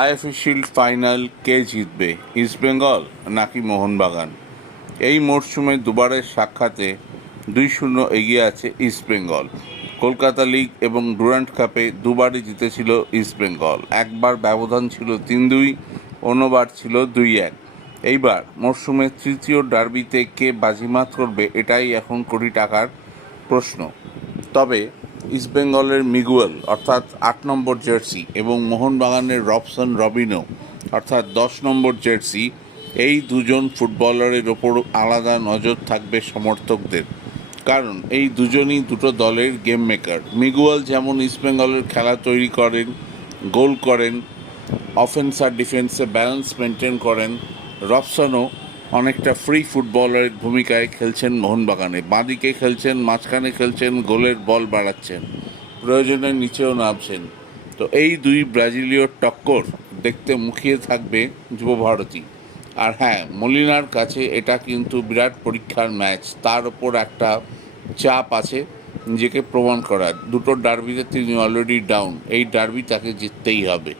IFA shield final কে জিতবে? ইস্টবেঙ্গল নাকি মোহনবাগান? এই মরশুমে দুবারের সাক্ষাতে দুই শূন্য এগিয়ে আছে ইস্টবেঙ্গল কলকাতা লিগ এবং ডুরান্ট কাপে দুবারই জিতেছিল ইস্টবেঙ্গল একবার ব্যবধান ছিল তিন দুই, অন্যবার ছিল দুই এক। এইবার মরশুমে তৃতীয় ডার্বিতে কে বাজিমাত করবে এটাই এখন কোটি টাকার প্রশ্ন। তবে ইস্টবেঙ্গলের মিগুয়েল, অর্থাৎ আট নম্বর জার্সি, এবং মোহনবাগানের রবসন রবিনো, অর্থাৎ দশ নম্বর জার্সি, এই দুজন ফুটবলারের ওপর আলাদা নজর থাকবে সমর্থকদের। কারণ এই দুজনই দুটো দলের গেম মেকার মিগুয়াল যেমন ইস্টবেঙ্গলের খেলা তৈরি করেন, গোল করেন অফেন্স আর ডিফেন্সে ব্যালেন্স মেনটেন করেন, রবসনও অনেকটা ফ্রি ফুটবলের ভূমিকায় খেলছেন মোহনবাগানে। বাঁদিকে খেলছেন, মাঝখানে খেলছেন, গোলের বল বাড়াচ্ছেন। প্রয়োজনে নিচেও নামছেন। তো এই দুই ব্রাজিলীয় টক্কর দেখতে মুখিয়ে থাকবে যুবভারতী আর হ্যাঁ মলিনার কাছে এটা কিন্তু বিরাট পরীক্ষার ম্যাচ তার ওপর একটা চাপ আছে নিজেকে প্রমাণ করার। দুটো ডার্বিতে তিনি অলরেডি ডাউন এই ডার্বি তাকে জিততেই হবে।